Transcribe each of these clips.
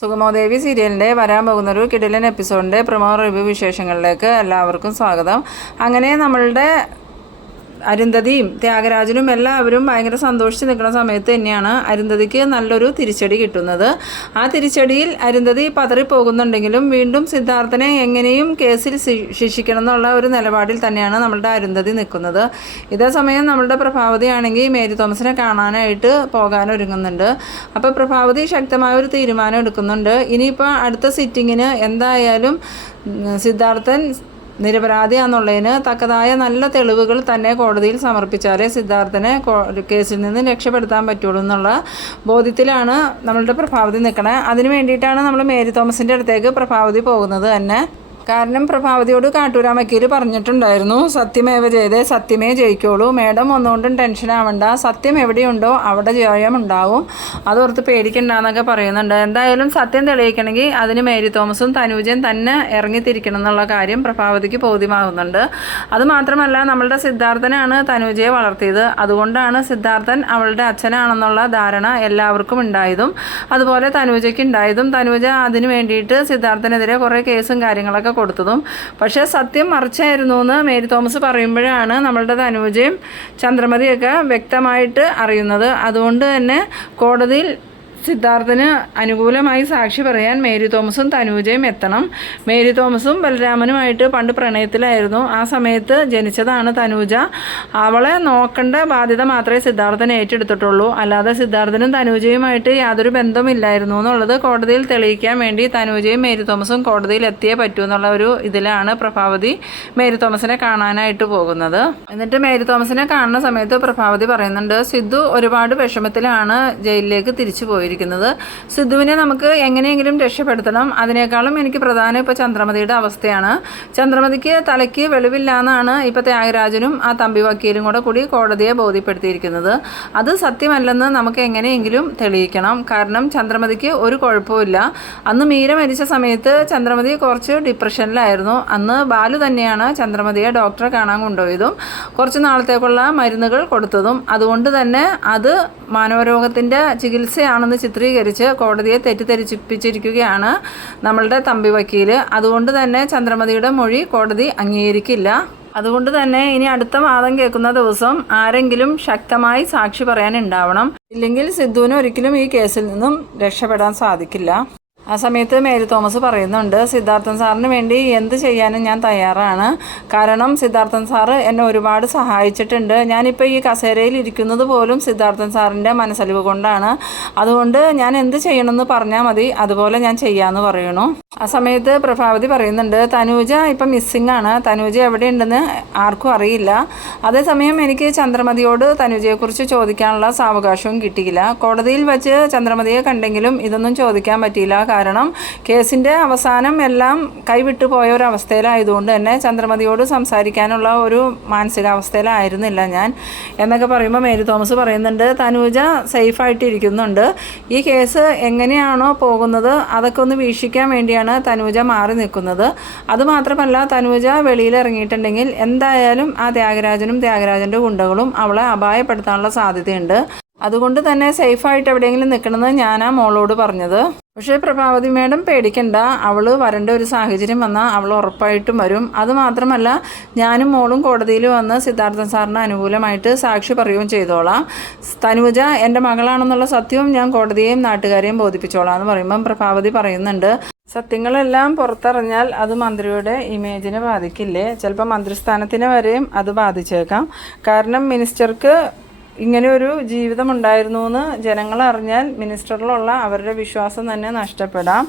സുഗമോദേവി സീരിയലിന്റെ വരാൻ പോകുന്ന ഒരു കിടിലൻ എപ്പിസോഡിന്റെ പ്രമോ റിവ്യൂ വിശേഷങ്ങളിലേക്ക് എല്ലാവർക്കും സ്വാഗതം. അങ്ങനെ നമ്മളുടെ അരുന്ധതിയും ത്യാഗരാജനും എല്ലാവരും ഭയങ്കര സന്തോഷിച്ച് നിൽക്കുന്ന സമയത്ത് തന്നെയാണ് അരുന്ധതിക്ക് നല്ലൊരു തിരിച്ചടി കിട്ടുന്നത്. ആ തിരിച്ചടിയിൽ അരുന്ധതി പതറിപ്പോകുന്നുണ്ടെങ്കിലും വീണ്ടും സിദ്ധാർത്ഥനെ എങ്ങനെയും കേസിൽ ശിക്ഷിക്കണം എന്നുള്ള ഒരു നിലപാടിൽ തന്നെയാണ് നമ്മളുടെ അരുന്ധതി നിൽക്കുന്നത്. ഇതേ സമയം നമ്മളുടെ പ്രഭാവതിയാണെങ്കിൽ മേരി തോമസിനെ കാണാനായിട്ട് പോകാൻ ഒരുങ്ങുന്നുണ്ട് അപ്പോൾ പ്രഭാവതി ശക്തമായ ഒരു തീരുമാനം എടുക്കുന്നുണ്ട്. ഇനിയിപ്പോൾ അടുത്ത സിറ്റിങ്ങിന് എന്തായാലും സിദ്ധാർത്ഥൻ നിരപരാധിയാന്നുള്ളതിന് തക്കതായ നല്ല തെളിവുകൾ തന്നെ കോടതിയിൽ സമർപ്പിച്ചാലേ സിദ്ധാർത്ഥനെ കേസിൽ നിന്ന് രക്ഷപ്പെടുത്താൻ പറ്റുള്ളൂ എന്നുള്ള ബോധ്യത്തിലാണ് നമ്മളുടെ പ്രഭാവതി നിൽക്കണേ. അതിനു വേണ്ടിയിട്ടാണ് നമ്മൾ മേരി തോമസിന്റെ അടുത്തേക്ക് പ്രഭാവതി പോകുന്നത് തന്നെ. കാരണം പ്രഭാവതിയോട് കാട്ടൂരാ വക്കീൽ പറഞ്ഞിട്ടുണ്ടായിരുന്നു സത്യമേവ ചെയ്തേ സത്യമേ ജയിക്കുള്ളൂ മേഡം ഒന്നുകൊണ്ടും ടെൻഷൻ ആവണ്ട. സത്യം എവിടെയുണ്ടോ അവിടെ ജയം ഉണ്ടാവും അതോർത്ത് പേടിക്കണ്ടെന്നൊക്കെ പറയുന്നുണ്ട്. എന്തായാലും സത്യം തെളിയിക്കണമെങ്കിൽ അതിന് മേരി തോമസും തനൂജൻ തന്നെ ഇറങ്ങിത്തിരിക്കണം എന്നുള്ള കാര്യം പ്രഭാവതിക്ക് ബോധ്യമാകുന്നുണ്ട് അതുമാത്രമല്ല നമ്മളുടെ സിദ്ധാർത്ഥനാണ് തനൂജയെ വളർത്തിയത്. അതുകൊണ്ടാണ് സിദ്ധാർത്ഥൻ അവളുടെ അച്ഛനാണെന്നുള്ള ധാരണ എല്ലാവർക്കും ഉണ്ടായതും അതുപോലെ തനൂജയ്ക്ക് ഉണ്ടായതും. തനൂജ അതിനു വേണ്ടിയിട്ട് സിദ്ധാർത്ഥനെതിരെ കുറേ കേസും കാര്യങ്ങളൊക്കെ കൊടുത്തതും. പക്ഷേ സത്യം മറിച്ചായിരുന്നു എന്ന് മേരി തോമസ് പറയുമ്പോഴാണ് നമ്മളുടെ തനൂജയും ചന്ദ്രമതിയൊക്കെ വ്യക്തമായിട്ട് അറിയുന്നത്. അതുകൊണ്ട് തന്നെ കോടതിയിൽ സിദ്ധാർത്ഥന് അനുകൂലമായി സാക്ഷി പറയാൻ മേരി തോമസും തനൂജയും എത്തണം. മേരി തോമസും ബലരാമനുമായിട്ട് പണ്ട് പ്രണയത്തിലായിരുന്നു. ആ സമയത്ത് ജനിച്ചതാണ് തനൂജ. അവളെ നോക്കേണ്ട ബാധ്യത മാത്രമേ സിദ്ധാർത്ഥൻ ഏറ്റെടുത്തിട്ടുള്ളൂ. അല്ലാതെ സിദ്ധാർത്ഥനും തനൂജയുമായിട്ട് യാതൊരു ബന്ധമില്ലായിരുന്നു എന്നുള്ളത് കോടതിയിൽ തെളിയിക്കാൻ വേണ്ടി തനൂജയും മേരി തോമസും കോടതിയിൽ എത്തിയേ പറ്റൂ എന്നുള്ള ഒരു ഇതിലാണ് പ്രഭാവതി മേരി തോമസിനെ കാണാനായിട്ട് പോകുന്നത്. എന്നിട്ട് മേരി തോമസിനെ കാണുന്ന സമയത്ത് പ്രഭാവതി പറയുന്നുണ്ട് സിദ്ധു ഒരുപാട് വിഷമത്തിലാണ് ജയിലിലേക്ക് തിരിച്ചു പോയിരിക്കുന്നത്. സിദ്ധുവിനെ നമുക്ക് എങ്ങനെയെങ്കിലും രക്ഷപ്പെടുത്തണം. അതിനേക്കാളും എനിക്ക് പ്രധാനം ഇപ്പോൾ ചന്ദ്രമതിയുടെ അവസ്ഥയാണ്. ചന്ദ്രമതിക്ക് തലയ്ക്ക് വെളിവില്ല എന്നാണ് ഇപ്പോൾ ത്യാഗരാജനും ആ തമ്പി വക്കീലും കൂടെ കൂടി കോടതിയെ ബോധ്യപ്പെടുത്തിയിരിക്കുന്നത്. അത് സത്യമല്ലെന്ന് നമുക്ക് എങ്ങനെയെങ്കിലും തെളിയിക്കണം. കാരണം ചന്ദ്രമതിക്ക് ഒരു കുഴപ്പമില്ല അന്ന് മീര മരിച്ച സമയത്ത് ചന്ദ്രമതി കുറച്ച് ഡിപ്രഷനിലായിരുന്നു. അന്ന് ബാലു തന്നെയാണ് ചന്ദ്രമതിയെ ഡോക്ടറെ കാണാൻ കൊണ്ടുപോയതും കുറച്ച് നാളത്തേക്കുള്ള മരുന്നുകൾ കൊടുത്തതും. അതുകൊണ്ട് തന്നെ അത് മാനവരോഗത്തിന്റെ ചികിത്സയാണെന്ന് ചിത്രീകരിച്ച് കോടതിയെ തെറ്റിദ്ധരിപ്പിച്ചിരിക്കുകയാണ് നമ്മളുടെ തമ്പി വക്കീൽ അതുകൊണ്ട് തന്നെ ചന്ദ്രമതിയുടെ മൊഴി കോടതി അംഗീകരിക്കില്ല. അതുകൊണ്ട് തന്നെ ഇനി അടുത്ത വാദം കേൾക്കുന്ന ദിവസം ആരെങ്കിലും ശക്തമായി സാക്ഷി പറയാൻ ഉണ്ടാവണം ഇല്ലെങ്കിൽ സിദ്ധുവിന് ഒരിക്കലും ഈ കേസിൽ നിന്നും രക്ഷപ്പെടാൻ സാധിക്കില്ല. ആ സമയത്ത് മേരി തോമസ് പറയുന്നുണ്ട് സിദ്ധാർത്ഥൻ സാറിന് വേണ്ടി എന്ത് ചെയ്യാനും ഞാൻ തയ്യാറാണ്. കാരണം സിദ്ധാർത്ഥൻ സാറ് എന്നെ ഒരുപാട് സഹായിച്ചിട്ടുണ്ട്. ഞാനിപ്പോൾ ഈ കസേരയിൽ ഇരിക്കുന്നത് പോലും സിദ്ധാർത്ഥൻ സാറിന്റെ മനസ്സലിവ് കൊണ്ടാണ്. അതുകൊണ്ട് ഞാൻ എന്ത് ചെയ്യണമെന്ന് പറഞ്ഞാൽ മതി. അതുപോലെ ഞാൻ ചെയ്യാമെന്ന് പറയണു ആ സമയത്ത് പ്രഭാവതി പറയുന്നുണ്ട് തനൂജ ഇപ്പം മിസ്സിംഗ് ആണ്. തനൂജ എവിടെയുണ്ടെന്ന് ആർക്കും അറിയില്ല. അതേസമയം എനിക്ക് ചന്ദ്രമതിയോട് തനൂജയെക്കുറിച്ച് ചോദിക്കാനുള്ള സാവകാശവും കിട്ടിയില്ല. കോടതിയിൽ വെച്ച് ചന്ദ്രമതിയെ കണ്ടെങ്കിലും ഇതൊന്നും ചോദിക്കാൻ പറ്റിയില്ല. കാരണം കേസിന്റെ അവസാനം എല്ലാം കൈവിട്ടു പോയ ഒരു അവസ്ഥയിലായതുകൊണ്ട് തന്നെ ചന്ദ്രമതിയോട് സംസാരിക്കാനുള്ള ഒരു മാനസികാവസ്ഥയിലായിരുന്നില്ല ഞാൻ. എന്നൊക്കെ പറയുമ്പോൾ മേരി തോമസ് പറയുന്നുണ്ട് തനൂജ സേഫായിട്ടിരിക്കുന്നുണ്ട്. ഈ കേസ് എങ്ങനെയാണോ പോകുന്നത് അതൊക്കെ ഒന്ന് വീക്ഷിക്കാൻ വേണ്ടിയാണ് തനൂജ മാറി നിൽക്കുന്നത്. അതുമാത്രമല്ല തനൂജ വെളിയിൽ ഇറങ്ങിയിട്ടുണ്ടെങ്കിൽ എന്തായാലും ആ ത്യാഗരാജനും ത്യാഗരാജന്റെ ഗുണ്ടകളും അവളെ അപായപ്പെടുത്താനുള്ള സാധ്യതയുണ്ട്. അതുകൊണ്ട് തന്നെ സേഫായിട്ട് എവിടെയെങ്കിലും നിൽക്കണമെന്ന് ഞാൻ ആ മോളോട് പറഞ്ഞത്. പക്ഷേ പ്രഭാവതി മേഡം പേടിക്കണ്ട. അവൾ വരേണ്ട ഒരു സാഹചര്യം വന്നാൽ അവൾ ഉറപ്പായിട്ടും വരും. അതുമാത്രമല്ല ഞാനും മോളും കോടതിയിൽ വന്ന് സിദ്ധാർത്ഥൻ സാറിന് അനുകൂലമായിട്ട് സാക്ഷി പറയുകയും ചെയ്തോളാം. തനുജ എന്റെ മകളാണെന്നുള്ള സത്യവും ഞാൻ കോടതിയെയും നാട്ടുകാരെയും ബോധിപ്പിച്ചോളാം എന്ന് പറയുമ്പം പ്രഭാവതി പറയുന്നുണ്ട്. സത്യങ്ങളെല്ലാം പുറത്തറിഞ്ഞാൽ അത് മന്ത്രിയുടെ ഇമേജിനെ ബാധിക്കില്ലേ? ചിലപ്പോൾ മന്ത്രിസ്ഥാനത്തിന് വരെയും അത് ബാധിച്ചേക്കാം. കാരണം മിനിസ്റ്റർക്ക് ഇങ്ങനെ ഒരു ജീവിതം ഉണ്ടായിരുന്നു എന്ന് ജനങ്ങൾ അറിഞ്ഞാൽ മിനിസ്റ്ററിലുള്ള അവരുടെ വിശ്വാസം തന്നെ നഷ്ടപ്പെടാം.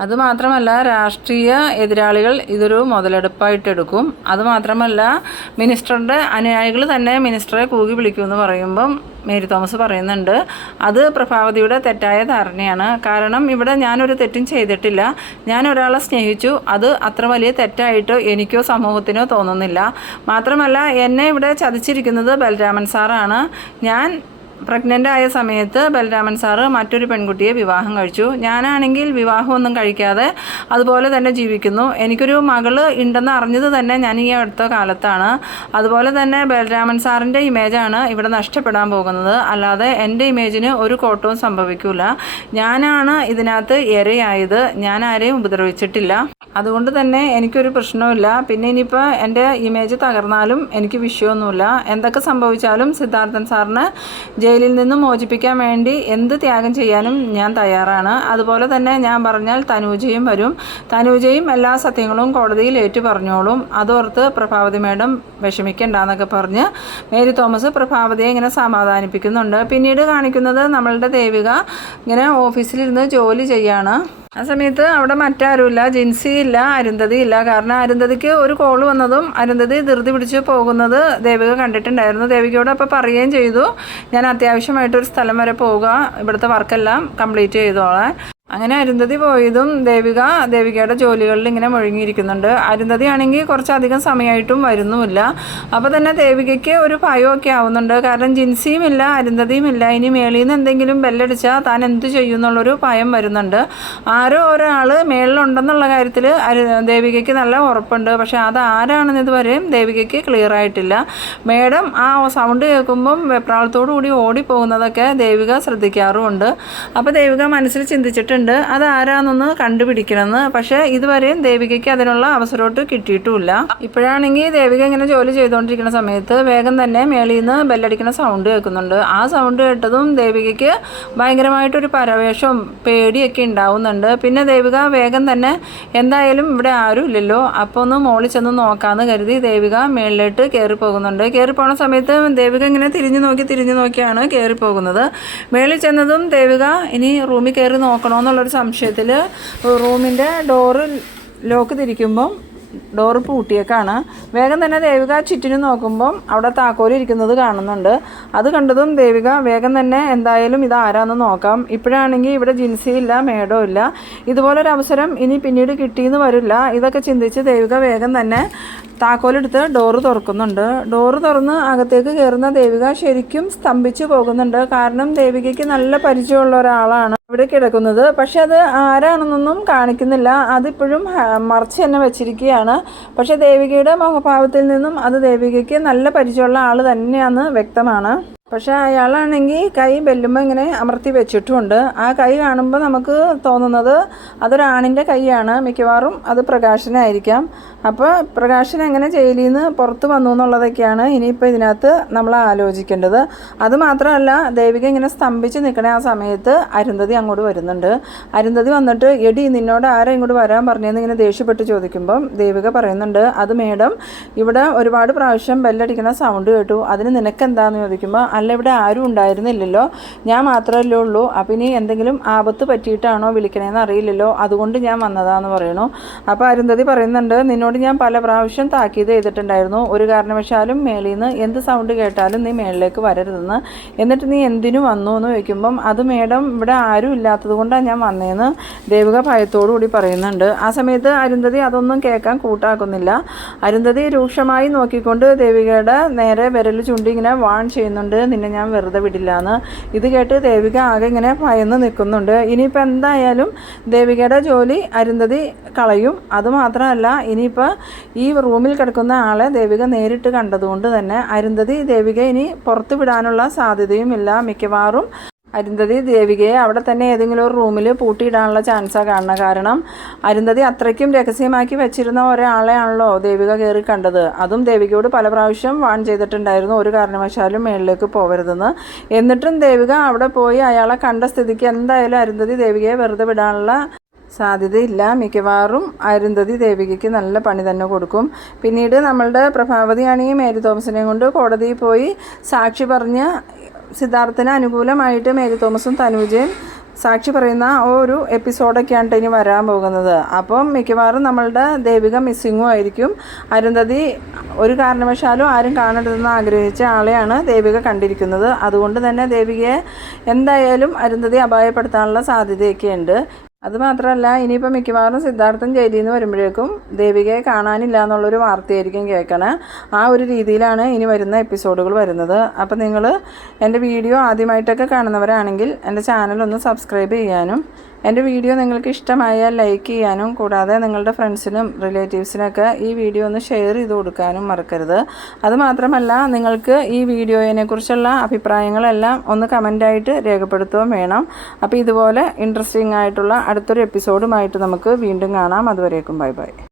അതുമാത്രമല്ല രാഷ്ട്രീയ എതിരാളികൾ ഇതൊരു മുതലെടുപ്പായിട്ടെടുക്കും. അതുമാത്രമല്ല മിനിസ്റ്ററുടെ അനുയായികൾ തന്നെ മിനിസ്റ്ററെ കൂകി വിളിക്കുമെന്ന് പറയുമ്പം മേരി തോമസ് പറയുന്നുണ്ട്. അത് പ്രഭാവതിയുടെ തെറ്റായ ധാരണയാണ്. കാരണം ഇവിടെ ഞാനൊരു തെറ്റും ചെയ്തിട്ടില്ല. ഞാൻ ഒരാളെ സ്നേഹിച്ചു. അത് അത്ര വലിയ തെറ്റായിട്ടോ എനിക്കോ സമൂഹത്തിനോ തോന്നുന്നില്ല. മാത്രമല്ല എന്നെ ഇവിടെ ചതിച്ചിരിക്കുന്നത് ബലരാമൻ സാറാണ്. ഞാൻ പ്രഗ്നന്റ് ആയ സമയത്ത് ബലരാമൻ സാറ് മറ്റൊരു പെൺകുട്ടിയെ വിവാഹം കഴിച്ചു. ഞാനാണെങ്കിൽ വിവാഹമൊന്നും കഴിക്കാതെ അതുപോലെ തന്നെ ജീവിക്കുന്നു. എനിക്കൊരു മകൾ ഉണ്ടെന്ന് അറിഞ്ഞത് തന്നെ ഞാൻ ഈ അടുത്ത കാലത്താണ്. അതുപോലെ തന്നെ ബലരാമൻ സാറിന്റെ ഇമേജാണ് ഇവിടെ നഷ്ടപ്പെടാൻ പോകുന്നത്. അല്ലാതെ എന്റെ ഇമേജിന് ഒരു കോട്ടവും സംഭവിക്കില്ല ഞാനാണ് ഇതിനകത്ത് ഇരയായത്. ഞാൻ ആരെയും ഉപദ്രവിച്ചിട്ടില്ല. അതുകൊണ്ട് തന്നെ എനിക്കൊരു പ്രശ്നവുമില്ല. പിന്നെ ഇനിയിപ്പോൾ എന്റെ ഇമേജ് തകർന്നാലും എനിക്ക് വിഷയമൊന്നുമില്ല. എന്തൊക്കെ സംഭവിച്ചാലും സിദ്ധാർത്ഥൻ സാറിന് ജയിലിൽ നിന്നും മോചിപ്പിക്കാൻ വേണ്ടി എന്ത് ത്യാഗം ചെയ്യാനും ഞാൻ തയ്യാറാണ്. അതുപോലെ തന്നെ ഞാൻ പറഞ്ഞാൽ തനൂജയും വരും. തനൂജയും എല്ലാ സത്യങ്ങളും കോടതിയിൽ ഏറ്റു പറഞ്ഞോളും അതോർത്ത് പ്രഭാവതി മേഡം വിഷമിക്കണ്ടെന്നൊക്കെ പറഞ്ഞ് മേരി തോമസ് പ്രഭാവതിയെ ഇങ്ങനെ സമാധാനിപ്പിക്കുന്നുണ്ട്. പിന്നീട് കാണിക്കുന്നത് നമ്മളുടെ ദേവിക ഇങ്ങനെ ഓഫീസിലിരുന്ന് ജോലി ചെയ്യാണ്. ആ സമയത്ത് അവിടെ മറ്റാരുമില്ല ജിൻസി ഇല്ല അരുന്ധതി ഇല്ല. കാരണം അരുന്ധതിക്ക് ഒരു കോൾ വന്നതും അരുന്ധതി ധൃതി പിടിച്ച് പോകുന്നത് ദേവിക കണ്ടിട്ടുണ്ടായിരുന്നു. ദേവികയോട് അപ്പോൾ പറയുകയും ചെയ്തു ഞാൻ അത്യാവശ്യമായിട്ടൊരു സ്ഥലം വരെ പോവുക ഇവിടുത്തെ വർക്കെല്ലാം കംപ്ലീറ്റ് ചെയ്തോളാൻ. അങ്ങനെ അരുന്ധതി പോയതും ദേവിക ദേവികയുടെ ജോലികളിൽ ഇങ്ങനെ മുഴുങ്ങിയിരിക്കുന്നുണ്ട് അരുന്ധതി ആണെങ്കിൽ കുറച്ചധികം സമയമായിട്ടും വരുന്നുമില്ല. അപ്പോൾ തന്നെ ദേവികയ്ക്ക് ഒരു ഭയമൊക്കെ ആവുന്നുണ്ട്. കാരണം ജിൻസിയും ഇല്ല അരുന്ധതിയും ഇല്ല. ഇനി മേളിൽ നിന്ന് എന്തെങ്കിലും ബെല്ലടിച്ചാൽ താൻ എന്ത് ചെയ്യും എന്നുള്ളൊരു ഭയം വരുന്നുണ്ട്. ആരോ ഒരാൾ മേളിലുണ്ടെന്നുള്ള കാര്യത്തിൽ ദേവികയ്ക്ക് നല്ല ഉറപ്പുണ്ട്. പക്ഷേ അത് ആരാണെന്ന് ഇതുവരെയും ദേവികയ്ക്ക് ക്ലിയർ ആയിട്ടില്ല. മേഡം ആ സൗണ്ട് കേൾക്കുമ്പം വെപ്രാളത്തോടു കൂടി ഓടിപ്പോകുന്നതൊക്കെ ദേവിക ശ്രദ്ധിക്കാറുമുണ്ട്. അപ്പോൾ ദേവിക മനസ്സിൽ ചിന്തിച്ചിട്ടുണ്ട് അത് ആരാന്നൊന്ന് കണ്ടുപിടിക്കണമെന്ന്. പക്ഷേ ഇതുവരെയും ദേവികയ്ക്ക് അതിനുള്ള അവസരമോട്ട് കിട്ടിയിട്ടുമില്ല. ഇപ്പോഴാണെങ്കിൽ ദേവിക ഇങ്ങനെ ജോലി ചെയ്തുകൊണ്ടിരിക്കുന്ന സമയത്ത് വേഗം തന്നെ മേളിൽ നിന്ന് ബെല്ലടിക്കുന്ന സൗണ്ട് കേൾക്കുന്നുണ്ട്. ആ സൗണ്ട് കേട്ടതും ദേവികയ്ക്ക് ഭയങ്കരമായിട്ടൊരു പരവേഷവും പേടിയൊക്കെ ഉണ്ടാവുന്നുണ്ട്. പിന്നെ ദേവിക വേഗം തന്നെ എന്തായാലും ഇവിടെ ആരും ഇല്ലല്ലോ. അപ്പോൾ ഒന്ന് മോളിൽ ചെന്ന് നോക്കാമെന്ന് കരുതി ദേവിക മേളിലോട്ട് കയറി പോകുന്നുണ്ട്. കയറി പോകുന്ന സമയത്ത് ദേവിക ഇങ്ങനെ തിരിഞ്ഞു നോക്കി തിരിഞ്ഞു നോക്കിയാണ് കയറി പോകുന്നത്. മേളിൽ ചെന്നതും ദേവിക ഇനി റൂമിൽ കയറി നോക്കണമെന്നുള്ളൊരു സംശയത്തിൽ റൂമിന്റെ ഡോറ് ലോക്ക് തിരിക്കുമ്പം ഡോറ് പൂട്ടിയേക്കാണ്. വേഗം തന്നെ ദേവിക ചുറ്റിനും നോക്കുമ്പം അവിടെ താക്കോൽ ഇരിക്കുന്നത് കാണുന്നുണ്ട്. അത് കണ്ടതും ദേവിക വേഗം തന്നെ എന്തായാലും ഇത് ആരാന്ന് നോക്കാം. ഇപ്പോഴാണെങ്കിൽ ഇവിടെ ജിൻസിയില്ല മേഡോ ഇല്ല. ഇതുപോലൊരു അവസരം ഇനി പിന്നീട് കിട്ടിയെന്ന് വരില്ല. ഇതൊക്കെ ചിന്തിച്ച് ദേവിക വേഗം തന്നെ താക്കോലെടുത്ത് ഡോറ് തുറക്കുന്നുണ്ട്. ഡോറ് തുറന്ന് അകത്തേക്ക് കയറുന്ന ദേവിക ശരിക്കും സ്തംഭിച്ചു പോകുന്നുണ്ട്. കാരണം ദേവികയ്ക്ക് നല്ല പരിചയമുള്ള ഒരാളാണ് ഇവിടെ കിടക്കുന്നത്. പക്ഷെ അത് ആരാണെന്നൊന്നും കാണിക്കുന്നില്ല. അതിപ്പോഴും മറച്ച് തന്നെ വെച്ചിരിക്കുകയാണ്. പക്ഷെ ദേവികയുടെ മുഖഭാവത്തിൽ നിന്നും അത് ദേവികയ്ക്ക് നല്ല പരിചയമുള്ള ആൾ തന്നെയാണെന്ന് വ്യക്തമാണ്. പക്ഷെ അയാളാണെങ്കിൽ കൈ ബെല്ലുമ്പോൾ ഇങ്ങനെ അമർത്തി വെച്ചിട്ടുമുണ്ട് ആ കൈ കാണുമ്പോൾ നമുക്ക് തോന്നുന്നത് അതൊരാണിന്റെ കൈയാണ്. മിക്കവാറും അത് പ്രകാശനായിരിക്കാം അപ്പോൾ പ്രകാശൻ എങ്ങനെ ജയിലിൽ നിന്ന് പുറത്ത് വന്നു എന്നുള്ളതൊക്കെയാണ് ഇനിയിപ്പോൾ ഇതിനകത്ത് നമ്മൾ ആലോചിക്കേണ്ടത്. അതുമാത്രമല്ല ദേവിക ഇങ്ങനെ സ്തംഭിച്ച് നിൽക്കണ ആ സമയത്ത് അരുന്ധതി അങ്ങോട്ട് വരുന്നുണ്ട്. അരുന്ധതി വന്നിട്ട് എടി നിന്നോട് ആരാ ഇങ്ങോട്ട് വരാൻ പറഞ്ഞതെന്ന് ഇങ്ങനെ ദേഷ്യപ്പെട്ട് ചോദിക്കുമ്പം ദേവിക പറയുന്നുണ്ട് അത് മേഡം ഇവിടെ ഒരുപാട് പ്രാവശ്യം ബെല്ലടിക്കുന്ന സൗണ്ട് കേട്ടു. അതിന് എന്താണെന്ന് ചോദിക്കുമ്പോൾ അല്ല ഇവിടെ ആരും ഉണ്ടായിരുന്നില്ലല്ലോ. ഞാൻ മാത്രമല്ലേ ഉള്ളൂ. അപ്പം ഇനി എന്തെങ്കിലും ആപത്ത് പറ്റിയിട്ടാണോ വിളിക്കണേന്ന് അറിയില്ലല്ലോ. അതുകൊണ്ട് ഞാൻ വന്നതാന്ന് പറയണു അപ്പോൾ അരുന്ധതി പറയുന്നുണ്ട് നിന്നോട് ഞാൻ പല പ്രാവശ്യം താക്കീത് ചെയ്തിട്ടുണ്ടായിരുന്നു. ഒരു കാരണവശാലും മേളിൽ നിന്ന് എന്ത് സൗണ്ട് കേട്ടാലും നീ മേളിലേക്ക് വരരുതെന്ന്. എന്നിട്ട് നീ എന്തിനു വന്നു എന്ന് ചോദിക്കുമ്പം അത് മേഡം ഇവിടെ ആരും ഇല്ലാത്തത് കൊണ്ടാണ് ഞാൻ വന്നതെന്ന് ദേവിക ഭയത്തോടു കൂടി പറയുന്നുണ്ട്. ആ സമയത്ത് അരുന്ധതി അതൊന്നും കേൾക്കാൻ കൂട്ടാക്കുന്നില്ല. അരുന്ധതി രൂക്ഷമായി നോക്കിക്കൊണ്ട് ദേവികയുടെ നേരെ വിരൽ ചൂണ്ടി ഇങ്ങനെ വാൺ ചെയ്യുന്നുണ്ട്. നിന്നെ ഞാൻ വെറുതെ വിടില്ല എന്ന് ഇത് കേട്ട് ദേവിക ആകെ ഇങ്ങനെ ഭയന്ന് നിൽക്കുന്നുണ്ട്. ഇനിയിപ്പോൾ എന്തായാലും ദേവികയുടെ ജോലി അരുന്ധതി കളയും. അതുമാത്രമല്ല ഇനിയിപ്പോൾ ഈ റൂമിൽ കിടക്കുന്ന ആളെ ദേവിക നേരിട്ട് കണ്ടതുകൊണ്ട് തന്നെ അരുന്ധതി ദേവിക ഇനി പുറത്ത് വിടാനുള്ള സാധ്യതയുമില്ല മിക്കവാറും. അരുന്ധതി ദേവികയെ അവിടെ തന്നെ ഏതെങ്കിലും ഒരു റൂമിൽ പൂട്ടിയിടാനുള്ള ചാൻസാണ് കാണുന്നത് കാരണം അരുന്ധതി അത്രയ്ക്കും രഹസ്യമാക്കി വെച്ചിരുന്ന ഒരാളെയാണല്ലോ ദേവിക കയറി കണ്ടത്. അതും ദേവികയോട് പല പ്രാവശ്യം വാൺ ചെയ്തിട്ടുണ്ടായിരുന്നു. ഒരു കാരണവശാലും മേളിലേക്ക് പോകരുതെന്ന് എന്നിട്ടും ദേവിക അവിടെ പോയി അയാളെ കണ്ട സ്ഥിതിക്ക് എന്തായാലും അരുന്ധതി ദേവികയെ വെറുതെ വിടാനുള്ള സാധ്യതയില്ല. മിക്കവാറും അരുന്ധതി ദേവികയ്ക്ക് നല്ല പണി തന്നെ കൊടുക്കും. പിന്നീട് നമ്മളുടെ പ്രഭാവതിയാണെങ്കിൽ മേരി തോമസിനെയും കൊണ്ട് കോടതിയിൽ പോയി സാക്ഷി പറഞ്ഞ് സിദ്ധാർത്ഥന് അനുകൂലമായിട്ട് മേരി തോമസും തനുജയും സാക്ഷി പറയുന്ന ഒരു എപ്പിസോഡൊക്കെയാണ് ഇനി വരാൻ പോകുന്നത്. അപ്പം മിക്കവാറും നമ്മളുടെ ദേവിക മിസ്സിങ്ങും ആയിരിക്കും. അരുന്ധതി ഒരു കാരണവശാലും ആരും കാണരുതെന്ന് ആഗ്രഹിച്ച ആളെയാണ് ദേവിക കണ്ടിരിക്കുന്നത്. അതുകൊണ്ട് തന്നെ ദേവികയെ എന്തായാലും അരുന്ധതി അപായപ്പെടുത്താനുള്ള സാധ്യതയൊക്കെ ഉണ്ട് അത് മാത്രമല്ല ഇനിയിപ്പോൾ മിക്കവാറും സിദ്ധാർത്ഥൻ ജയിലിൽ നിന്ന് വരുമ്പോഴേക്കും ദേവികയെ കാണാനില്ല എന്നുള്ളൊരു വാർത്തയായിരിക്കും കേൾക്കണേ. ആ ഒരു രീതിയിലാണ് ഇനി വരുന്ന എപ്പിസോഡുകൾ വരുന്നത്. അപ്പോൾ നിങ്ങൾ എന്റെ വീഡിയോ ആദ്യമായിട്ടൊക്കെ കാണുന്നവരാണെങ്കിൽ എന്റെ ചാനൽ ഒന്ന് സബ്സ്ക്രൈബ് ചെയ്യാനും എന്റെ വീഡിയോ നിങ്ങൾക്ക് ഇഷ്ടമായാൽ ലൈക്ക് ചെയ്യാനും കൂടാതെ നിങ്ങളുടെ ഫ്രണ്ട്സിനും റിലേറ്റീവ്സിനൊക്കെ ഈ വീഡിയോ ഒന്ന് ഷെയർ ചെയ്ത് കൊടുക്കാനും മറക്കരുത്. അതുമാത്രമല്ല നിങ്ങൾക്ക് ഈ വീഡിയോയെക്കുറിച്ചുള്ള അഭിപ്രായങ്ങളെല്ലാം ഒന്ന് കമന്റായിട്ട് രേഖപ്പെടുത്തുകയും വേണം. അപ്പോൾ ഇതുപോലെ ഇൻട്രസ്റ്റിംഗ് ആയിട്ടുള്ള അടുത്തൊരു എപ്പിസോഡുമായിട്ട് നമുക്ക് വീണ്ടും കാണാം. അതുവരേക്കും ബൈ ബൈ